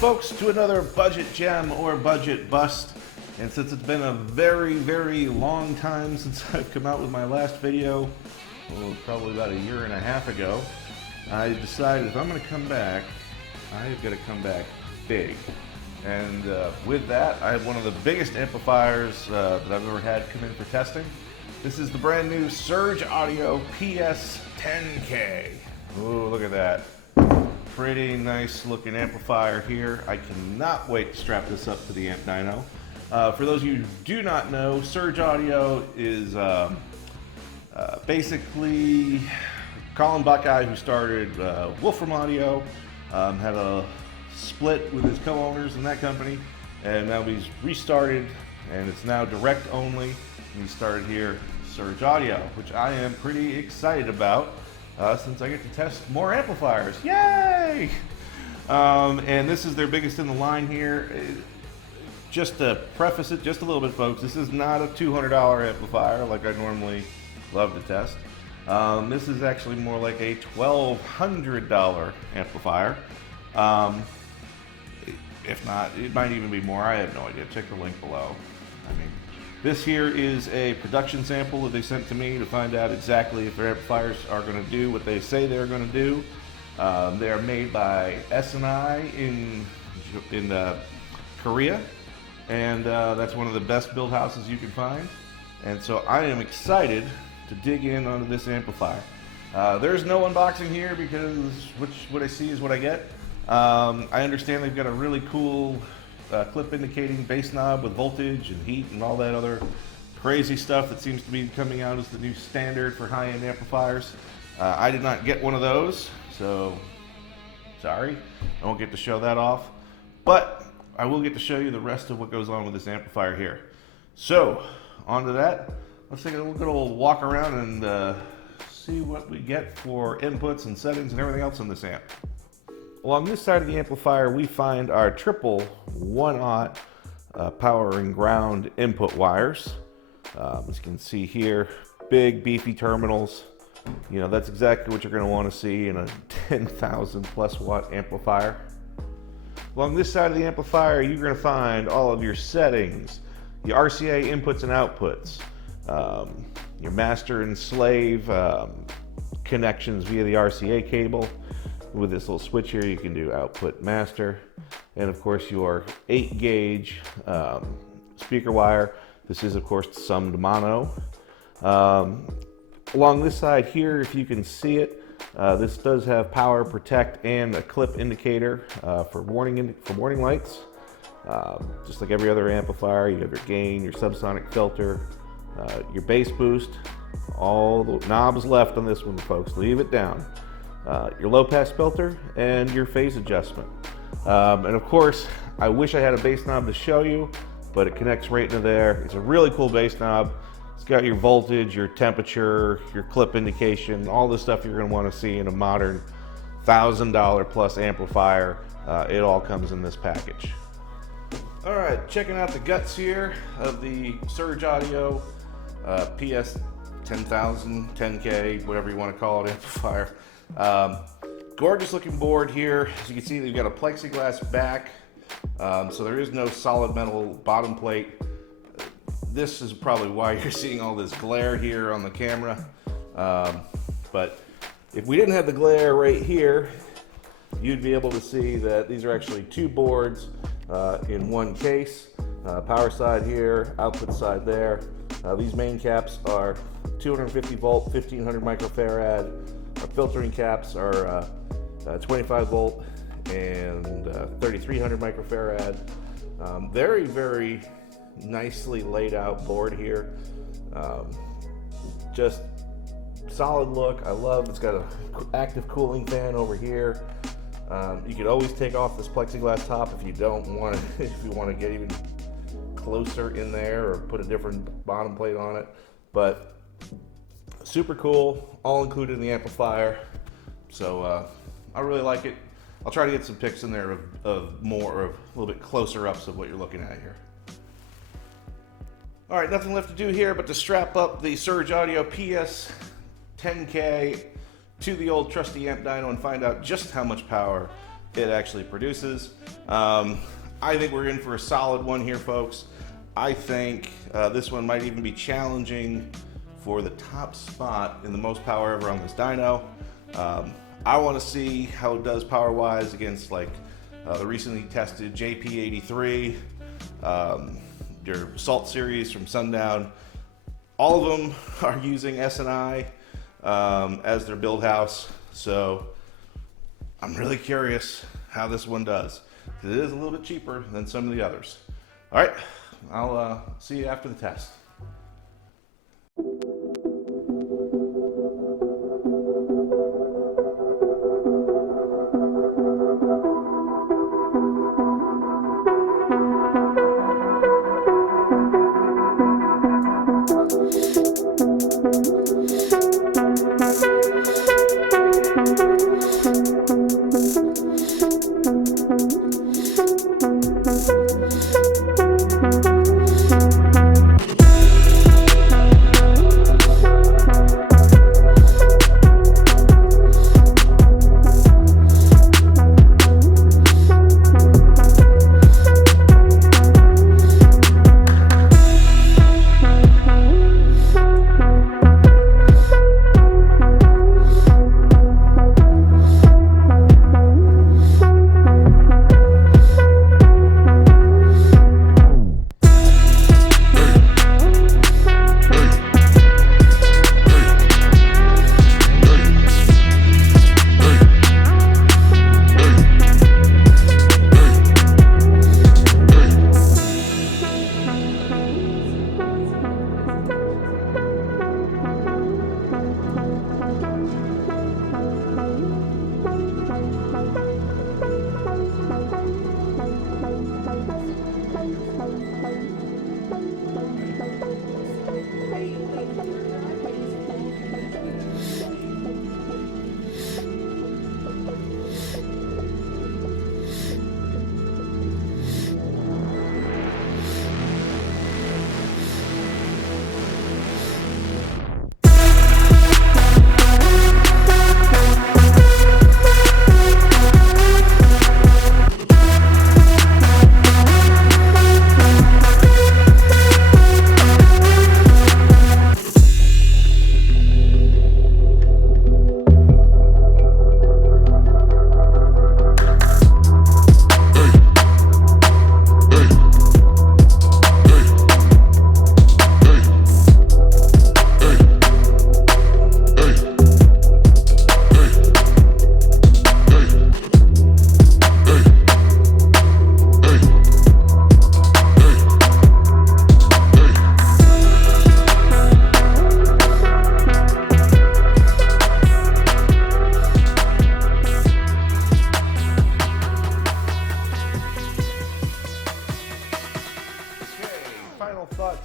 folks, to another budget gem or budget bust. And since it's been a very, very long time since I've come out with my last video, probably about a year and a half ago, I decided if I'm going to come back, I've got to come back big. And with that, I have one of the biggest amplifiers that I've ever had come in for testing. This is the brand new Surge Audio PS-10000. Ooh, look at that. Pretty nice looking amplifier here. I cannot wait to strap this up to the amp dyno. For those of you who do not know, Surge Audio is basically Colin Buckeye, who started Wolfram Audio, had a split with his co-owners in that company, and now he's restarted, and it's now direct only. And he started here, Surge Audio, which I am pretty excited about since I get to test more amplifiers. Yay! And this is their biggest in the line here. Just to preface it just a little bit, folks, this is not a $200 amplifier like I normally love to test. This is actually more like a $1,200 amplifier. If not, it might even be more. I have no idea. Check the link below. I mean, this here is a production sample that they sent to me to find out exactly if their amplifiers are going to do what they say they're going to do. They are made by S&I in Korea, and that's one of the best build houses you can find. And so I am excited to dig in onto this amplifier. There's no unboxing here because what I see is what I get. I understand they've got a really cool clip indicating bass knob with voltage and heat and all that other crazy stuff that seems to be coming out as the new standard for high-end amplifiers. I did not get one of those, so sorry, I won't get to show that off. But I will get to show you the rest of what goes on with this amplifier here. So, on to that. Let's take a good old walk around and see what we get for inputs and settings and everything else in this amp. Along this side of the amplifier, we find our triple 1-aught power and ground input wires. As you can see here, big beefy terminals. You know, that's exactly what you're going to want to see in a 10,000 plus watt amplifier. Along this side of the amplifier, you're going to find all of your settings, your RCA inputs and outputs, your master and slave connections via the RCA cable. With this little switch here, you can do output master, and of course your 8-gauge speaker wire. This is of course summed mono. Along this side here, if you can see it, this does have power, protect, and a clip indicator for warning lights. Just like every other amplifier, you have your gain, your subsonic filter, your bass boost. All the knobs left on this one, folks. Leave it down. Your low pass filter and your phase adjustment. And of course, I wish I had a bass knob to show you, but it connects right into there. It's a really cool bass knob. It's got your voltage, your temperature, your clip indication, all the stuff you're going to want to see in a modern $1,000 plus amplifier. It all comes in this package. All right, checking out the guts here of the Surge Audio PS-10000, 10K, whatever you want to call it, amplifier. Gorgeous looking board here. As you can see, they've got a plexiglass back, so there is no solid metal bottom plate. This is probably why you're seeing all this glare here on the camera. But if we didn't have the glare right here, you'd be able to see that these are actually two boards in one case. Power side here, output side there. These main caps are 250 volt, 1500 microfarad. Our filtering caps are 25 volt and 3300 microfarad. Very, very nicely laid out board here. Just solid look. I love it's got an active cooling fan over here. You could always take off this plexiglass top if you don't want to, if you want to get even closer in there or put a different bottom plate on it. But super cool, all included in the amplifier. So I really like it. I'll try to get some pics in there of a little bit closer ups of what you're looking at here. All right, nothing left to do here but to strap up the Surge Audio PS-10000 to the old trusty amp dyno and find out just how much power it actually produces. I think we're in for a solid one here, folks. I think this one might even be challenging for the top spot in the most power ever on this dyno. I want to see how it does power-wise against like the recently tested JP83, your Salt series from Sundown. All of them are using SNI as their build house, so I'm really curious how this one does. It is a little bit cheaper than some of the others. All right, I'll see you after the test.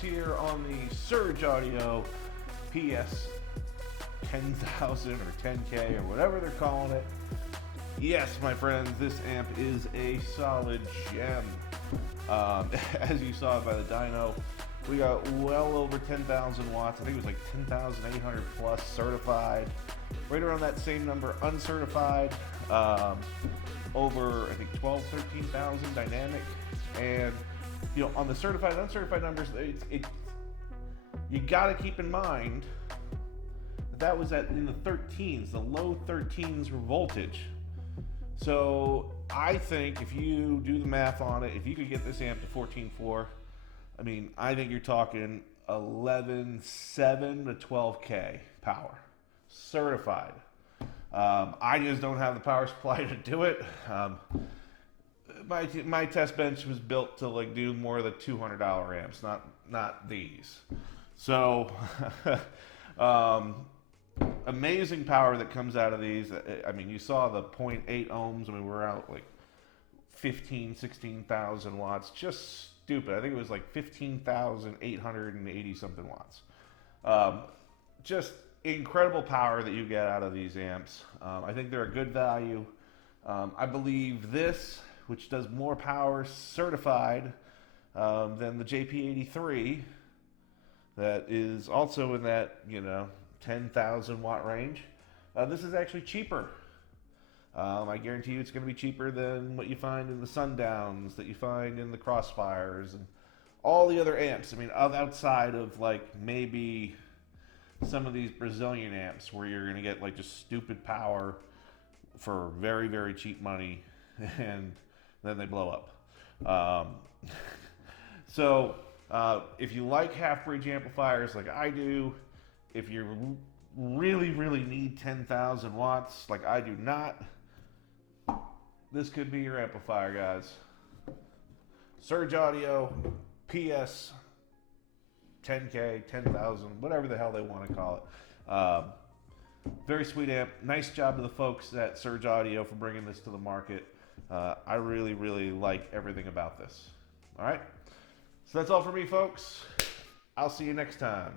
Here on the Surge Audio PS-10000 or 10K or whatever they're calling it. Yes, my friends, this amp is a solid gem. As you saw by the dyno, we got well over 10,000 watts. I think it was like 10,800 plus certified. Right around that same number uncertified. Over, I think, 12, 13,000 dynamic. And you know, on the certified and uncertified numbers, you got to keep in mind that was in the 13s, the low 13s voltage. So I think if you do the math on it, if you could get this amp to 14.4, I mean, I think you're talking 11.7 to 12K power, certified. I just don't have the power supply to do it. My test bench was built to like do more of the $200 amps, not these. So amazing power that comes out of these. I mean, you saw the 0.8 ohms. I mean, we're out like 16,000 watts. Just stupid. I think it was like 15,880 something watts. Just incredible power that you get out of these amps. I think they're a good value. I believe this, which does more power certified than the JP83, that is also in that 10,000 watt range. This is actually cheaper. I guarantee you it's going to be cheaper than what you find in the Sundowns, that you find in the Crossfires, and all the other amps. I mean, outside of like maybe some of these Brazilian amps where you're going to get like just stupid power for very, very cheap money, and then they blow up. So if you like half-bridge amplifiers like I do, if you really, really need 10,000 watts like I do not, this could be your amplifier, guys. Surge Audio PS 10K, 10,000, whatever the hell they want to call it. Very sweet amp. Nice job to the folks at Surge Audio for bringing this to the market. I really, really like everything about this. All right? So that's all for me, folks. I'll see you next time.